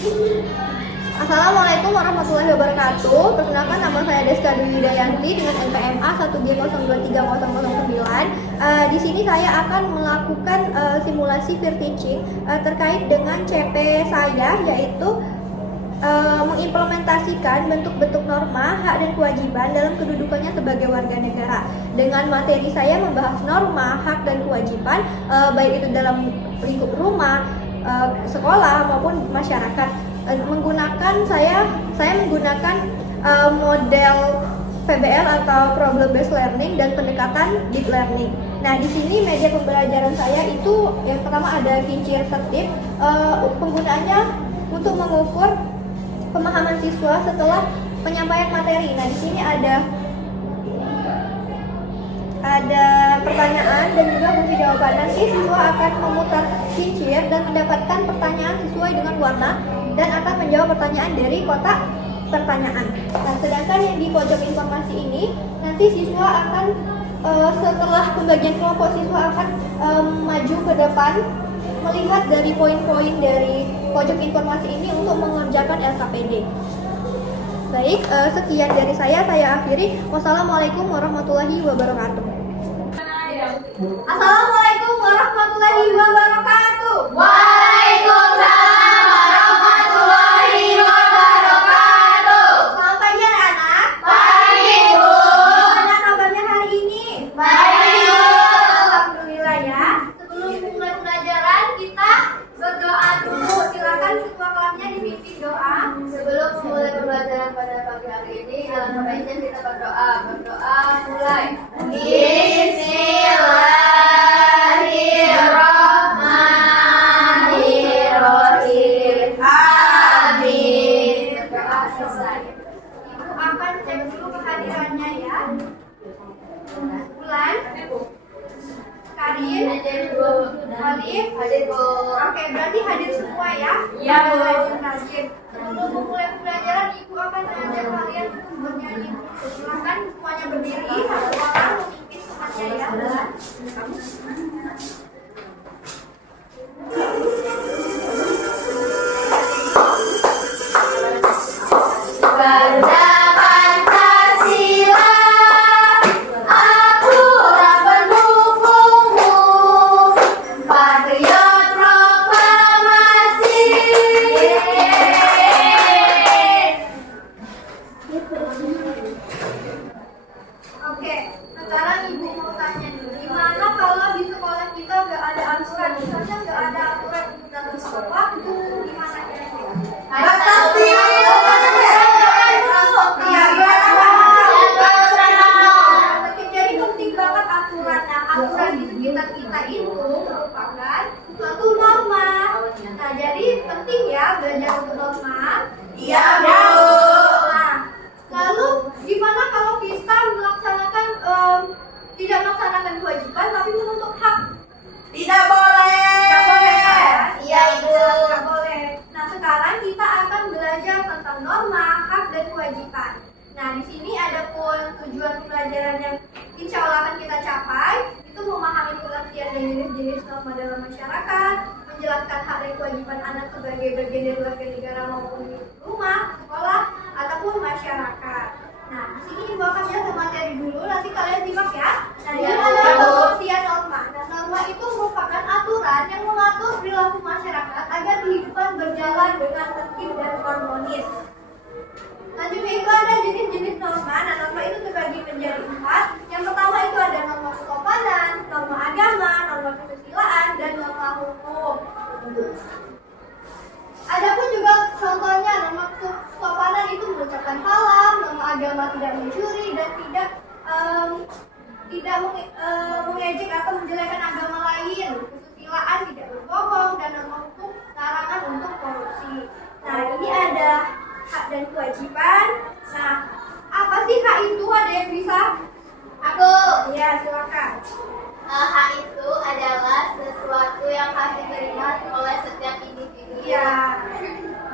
Assalamualaikum warahmatullahi wabarakatuh. Perkenalkan, nama saya Deska Dwi Widayanti dengan NPMA 1G0230009. Di sini saya akan melakukan simulasi peer teaching terkait dengan CP saya, yaitu mengimplementasikan bentuk-bentuk norma, hak dan kewajiban dalam kedudukannya sebagai warga negara. Dengan materi saya membahas norma, hak dan kewajiban, baik itu dalam lingkup rumah, sekolah maupun masyarakat. Saya menggunakan model PBL atau problem based learning dan pendekatan deep learning. Nah, di sini media pembelajaran saya itu yang pertama ada kincir tertib, penggunaannya untuk mengukur pemahaman siswa setelah penyampaian materi. Nah, di sini ada pertanyaan dan juga fungsi jawaban. Nanti siswa akan memutar kincir dan mendapatkan pertanyaan sesuai dengan warna dan akan menjawab pertanyaan dari kotak pertanyaan. Nah, sedangkan yang di pojok informasi ini nanti siswa akan setelah pembagian kelompok, siswa akan maju ke depan melihat dari poin-poin dari pojok informasi ini untuk mengerjakan LKPD. Baik, sekian dari saya akhiri. Wassalamualaikum warahmatullahi wabarakatuh. Assalamualaikum warahmatullahi wabarakatuh. Waalaikumsalam warahmatullahi wabarakatuh. Selamat pagi anak-anak. Pagi, Bu. Gimana kabarnya hari ini? Baik, Bu. Alhamdulillah ya. Sebelum mulai pelajaran kita berdoa dulu. Silakan ketua kelasnya dipimpin doa. Sebelum memulai pembelajaran pada pagi hari ini, dalam baiknya kita berdoa. Mulai. Bismillahirrahmanirrahim. Amin. Berdoa selesai. Ibu akan cek dulu kehadirannya ya. Bulan, Karin, Alif, Hadir, Bu. Oke, berarti hadir semua ya? Iya, Bu. Hadir. Sebelum memulai pembelajaran, Ibu akan mengajak kalian untuk bernyanyi. Silakan semuanya berdiri, satu orang memimpin semuanya ya. Garuda Pancasila, aturan pendukungmu, patriot proklamasi. Oke, sekarang Ibu mau tanya nih, gimana kalau di sekolah kita nggak ada aturan? Misalnya nggak ada aturan untuk datang tepat waktu, gimana kira-kira? Jadi penting banget aturan. Nah, aturan di sekitar kita itu merupakan suatu norma. Nah, jadi penting ya belajar untuk norma. Iya, Bu. Nah, lalu gimana kalau kita melaksanakan tidak melaksanakan kewajiban tapi menuntut hak? Tidak boleh. Nggak boleh kan? Iya, Ibu. Nggak boleh. Nah, sekarang kita akan belajar tentang norma, hak dan kewajiban. Nah, di sini ada pun tujuan pembelajaran yang insya Allah akan kita capai, itu memahami pengertian dan jenis-jenis norma dalam masyarakat, menjelaskan hak dan kewajiban anak sebagai bagian dari warga negara maupun di rumah, sekolah, ataupun masyarakat. Nah, di sini Ibu akan jelaskan materi dulu, nanti kalian simak ya. Nah, Ya, ini adalah Bu. pengertian norma. Nah, norma itu merupakan aturan yang mengatur perilaku masyarakat agar kehidupan berjalan dengan tertib dan harmonis. Selanjutnya itu ada jenis-jenis norma. Nah, norma itu terbagi menjadi 4. Yang pertama itu ada norma kesopanan, norma agama, norma kesusilaan, dan norma hukum. Adapun juga contohnya, norma kesopanan itu mengucapkan salam, norma agama tidak mencuri dan tidak mengejek atau menjelekkan agama lain, kesusilaan tidak berbohong, dan norma hukum larangan untuk korupsi. Nah, ini ada hak dan kewajiban. Nah, apa sih hak itu? Ada yang bisa? Aku. Ya, silakan. Hak itu adalah sesuatu yang harus diterima oleh setiap individu. Iya.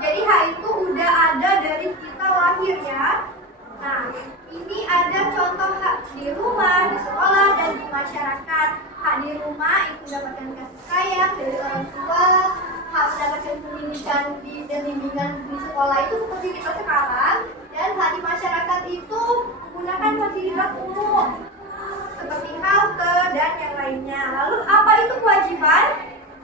Jadi hak itu udah ada dari kita lahir ya. Nah, ini ada contoh hak di rumah, di sekolah, dan di masyarakat. Hak di rumah itu mendapatkan kasih sayang dari orang tua, hak mendapatkan pendidikan dan bimbingan di sekolah itu seperti kita sekarang, dan di masyarakat itu menggunakan fasilitas umum seperti halte dan yang lainnya. Lalu apa itu kewajiban?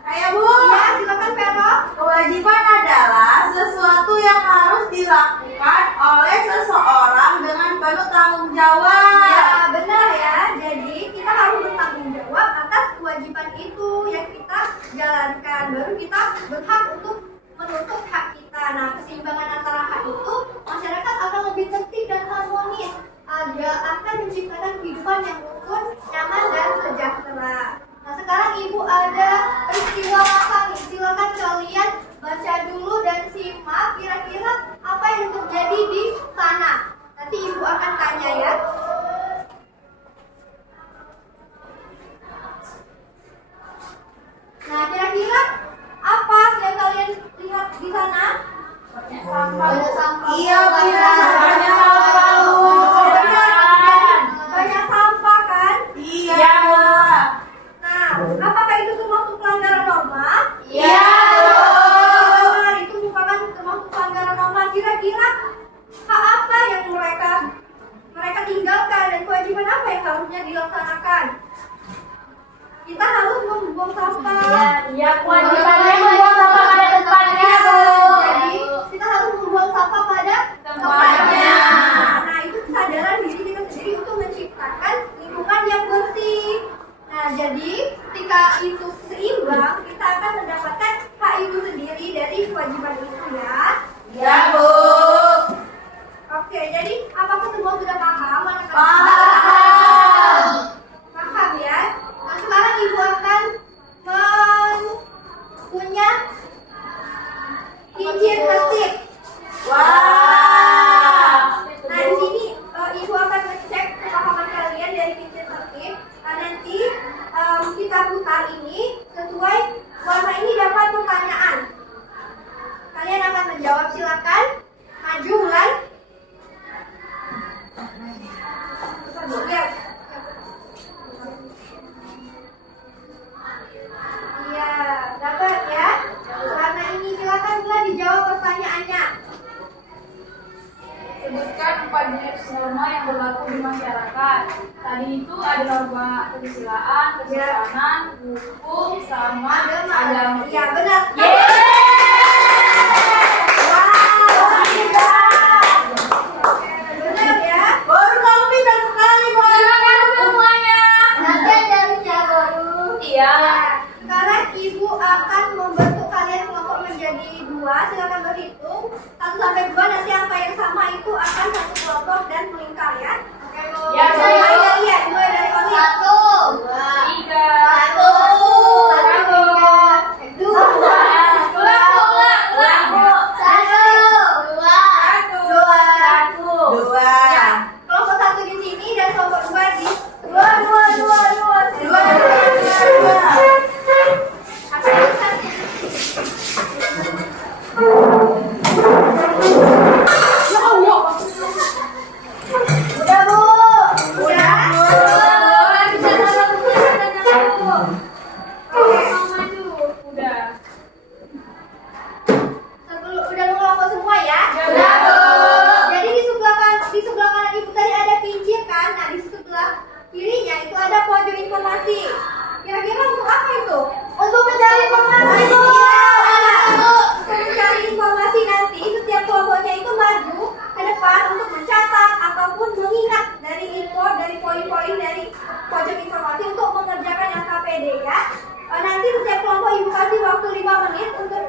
Ayo Bu. Iya, silakan Vero. Kewajiban adalah sesuatu yang harus dilakukan oleh seseorang dengan penuh tanggung jawab. Ya, benar ya. Jadi kita harus bertanggung jawab atas kewajiban itu yang kita jalankan. Baru kita berhak untuk menuntut hak kita. Nah, keseimbangan antara hak itu, masyarakat akan lebih tertib dan harmonis. Akan menciptakan kehidupan yang rukun, nyaman, dan sejahtera. Nah, sekarang Ibu ada peristiwa masak. Silakan kalian baca dulu dan simak kira-kira apa yang terjadi di sana. Nanti Ibu akan tanya ya. Nah, kira-kira apa yang kalian lihat di sana? Banyak sampah. Iya benar, banyak sampah Bu. Banyak sampah kan? Iya. Nah, apakah itu termasuk pelanggaran norma? Iya. Benar, itu merupakan termasuk pelanggaran norma. Kira-kira hak apa yang mereka tinggalkan dan kewajiban apa yang harusnya dilaksanakan? Kita harus membuang sampah. Iya, kewajibannya membuang sampah pada tempatnya, Bu. Jadi kita harus membuang sampah pada Tempatnya. Nah, itu kesadaran diri kita sendiri untuk menciptakan lingkungan yang bersih. Nah, jadi ketika itu seimbang, kita akan mendapatkan hak itu sendiri dari kewajiban itu ya. Iya Bu. Oke, jadi apakah semua sudah paham? Paham. Paham ya. Nah, sekarang Ibu akan punya kincir tertib. Wah. Nah, di sini Ibu akan ngecek kepahaman kalian dari kincir tertib. Nah, nanti kita putar ini sesuai warna ini dapat pertanyaan. Kalian akan menjawab, silakan. Maju, Wulan. Lihat. Iya, dapat ya. Warna ini silakan Wulan dijawab pertanyaannya. Sebutkan 4 jenis norma yang berlaku di masyarakat. Tadi itu ada norma kesusilaan, kesultanan, hukum, sama agama. Iya, benar. Benar ya. Baru kamu pintar sekali Bu. Semuanya. Nanti ajarinnya baru. Iya. Sekarang Ibu akan membentuk kalian kelompok menjadi 2. Silakan berhitung 1 sampai 2. Nanti angka yang sama itu akan satu kelompok dan melingkar ya. Ya, Bu. Mulai dari Oli. 1, 3. 1, 2. Dua. Kelompok 1 di sini dan kelompok 2 di Dua. Udah Bu. Udah. Oke, mau maju. Udah. Udah mengelompok semua ya? Udah, Bu. Jadi di sebelah kanan Ibu tadi ada kincir kan? Nah, di sebelah kirinya itu ada pojok informasi. Kira-kira untuk apa itu? Untuk mencari informasi. Untuk mencari informasi nanti setiap kelompoknya itu maju ke depan untuk mencatat ataupun mengingat dari info, dari poin-poin dari pojok informasi untuk mengerjakan yang KPD ya. Nanti setiap kelompok Ibu kasih waktu 5 menit untuk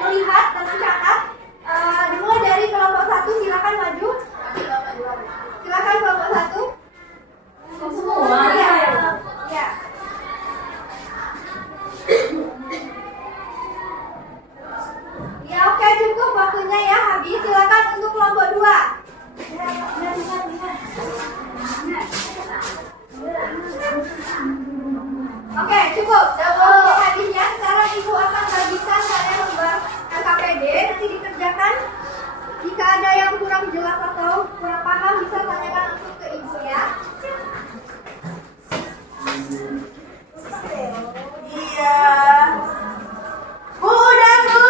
melihat dan mencatat. Dimulai dari kelompok 1, silakan maju. Silakan kelompok 1. Semua. Iya. Ya. Ya, oke, cukup waktunya ya, habis. Silakan untuk kelompok 2. Oke, cukup. Habis ya. Sekarang Ibu akan bagikan kalian lembar LKPD. Nanti dikerjakan. Jika ada yang kurang jelas atau kurang paham, bisa tanyakan langsung ke Ibu ya. Iya. Bu, udah Bu.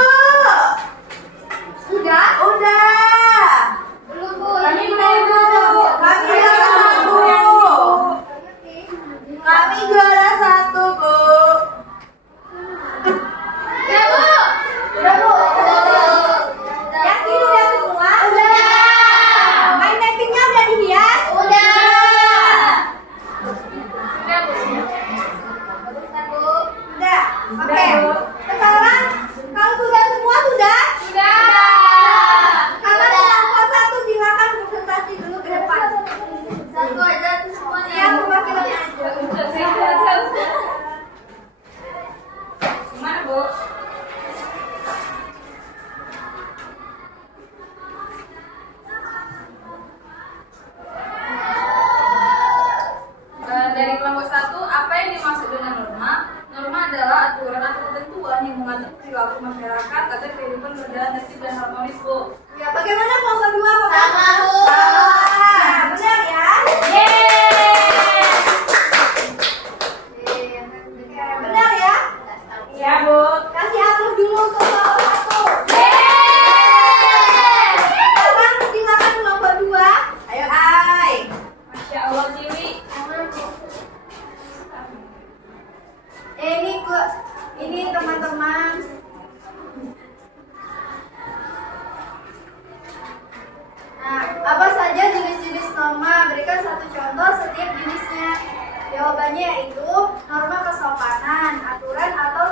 kondusif dan harmonis, Bu. Ya, bagaimana kelompok 2? Sama, Bu. Nah, benar ya? Yeay! Oke, benar ya? Iya, Bu. Kasih aplaus dulu untuk kelompok 1. Yeay! Sekarang silakan kelompok 2. Ayo, Ai. Masya Allah, Ciwi. Ini teman-teman. Nah, apa saja jenis-jenis norma? Berikan satu contoh setiap jenisnya. Jawabannya yaitu norma kesopanan, aturan atau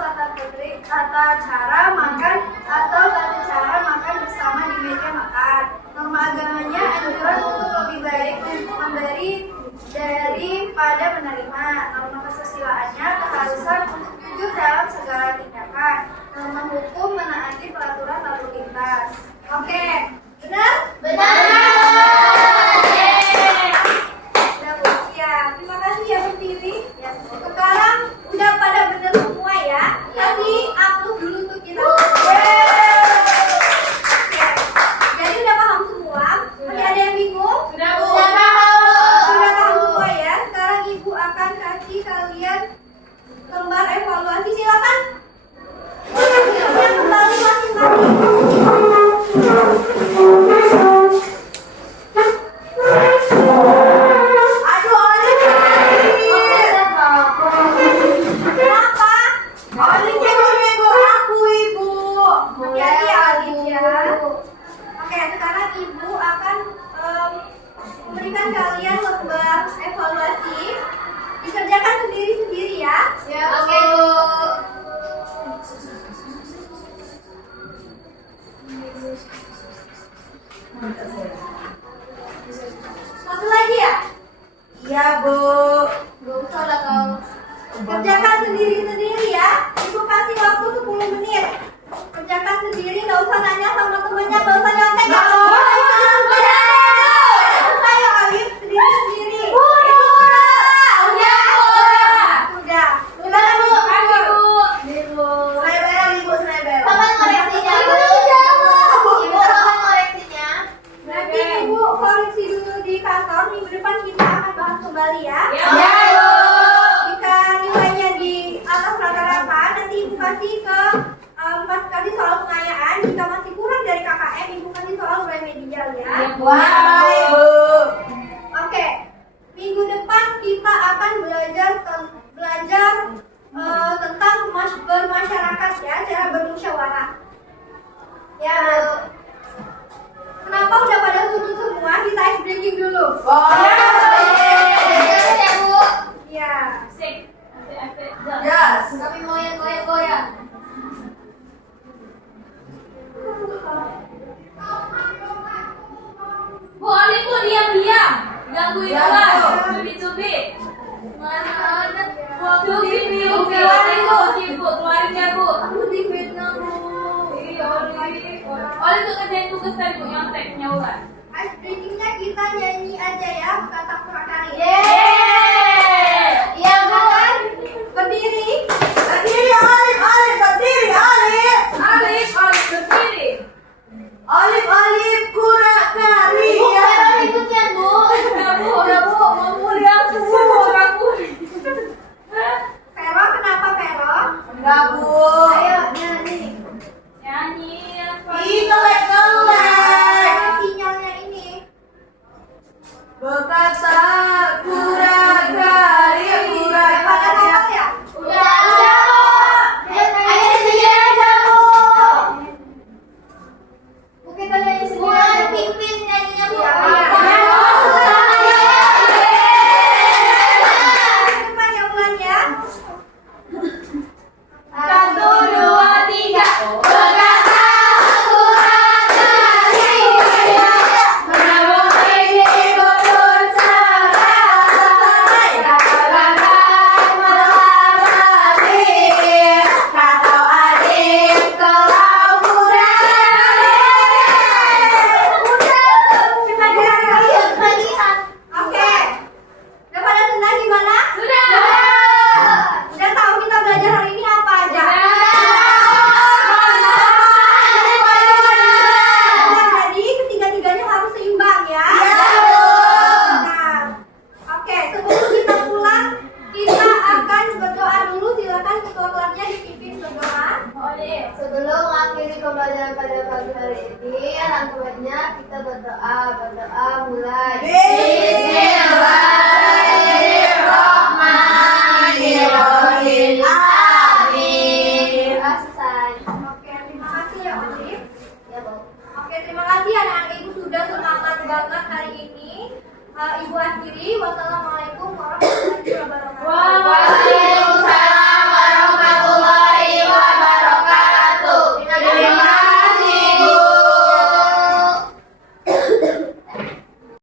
tata cara makan atau tata cara makan bersama di meja makan. Norma agamanya anjuran untuk lebih baik memberi daripada menerima. Norma kesusilaannya keharusan untuk jujur dalam segala tindakan. Norma hukum menaati peraturan lalu lintas. Oke, benar? Udah, Bu. Ya, terima kasih ya Bu Tiwi. Ya, sekarang udah pada bener semua ya. Kasih aplaus dulu untuk kita. Oke. Jadi udah paham semua? Masih ada yang bingung? Sudah, Bu. Sudah paham semua ya. Sekarang Ibu akan kasih kalian lembar evaluasi. Silakan. Yang kembali masing-masing. Aduh, Oli. Kenapa? Olivia menegur aku, Ibu. Hati-hati ya, Alif ya. Oke, sekarang Ibu akan memberikan kalian lembar evaluasi. Dikerjakan sendiri-sendiri ya. Oke, Bu. Satu lagi ya. Iya, Bu. Gak usah lah kau. Kerjakan sendiri-sendiri ya. Ibu kasih waktu 10 menit. Kerjakan sendiri, nggak usah nanya sama temennya, nggak usah nyontek ya. Nggak boleh. Nggak usah ya, Alif. Sendiri-sendiri. Udah. Terima kasih, Bu. Snebel, Ibu, snebel. Kapan koreksinya, Bu? Ibu, kapan koreksinya? Nanti Ibu koreksi dulu di kantor. Minggu depan kita akan bahas kembali ya. Ya. Jika nilainya di atas rata-rata, nanti Ibu kasih ke kasih soal pengayaan. Jika masih kurang dari KKM, Ibu kasih soal remedial ya. Wah, Ibu. Oke, minggu depan kita akan belajar tentang bermasyarakat ya, cara bermusyawarah. Ya, kenapa udah pada setuju semua? Kita ice breaking dulu. Boleh. Terus ya, Bu. Ya. Sik. Asik-asik. Yes. Tapi mau yang goyang-goyang. Bu, Oli, Bu, diam-diam. Gangguin Ya, kelas. Bu. Cubit-cubit. Mana ada? Cubit, Bu. Keluarin, Bu. Bu, keluarin ya, Bu. Aku di Vietnam. Iya, Oli. Oli tuh kerjain tugas tadi, Bu, nyontek, nyaulan. Ice breakingnya kita nyanyi aja ya, kata prakarya. Yeay. Iya, Bu. Berdiri. Berdiri, Alif, Alif, berdiri, Alif. Alif, Oli, berdiri. Alif, Alif, kura-kari. Bu, Vero ikutnya, Bu. Ya, Bu. Ya, Bu. Mau mulia semua orang Bu. Vero, kenapa Vero? Enggak, Bu. Ayo nyanyi. Nyanyi apa? Ih, kelek-kelek. Sinyalnya ini. Berkata kura-kari, Pada kura-kari. hafal ya? Udah, Bu. Ayo sendiri aja, Bu. Bu, kita nyanyi Bu, sendiri aja. pembelajaran pada pagi hari ini. Alangkah baiknya kita berdoa mulai. Bismillah.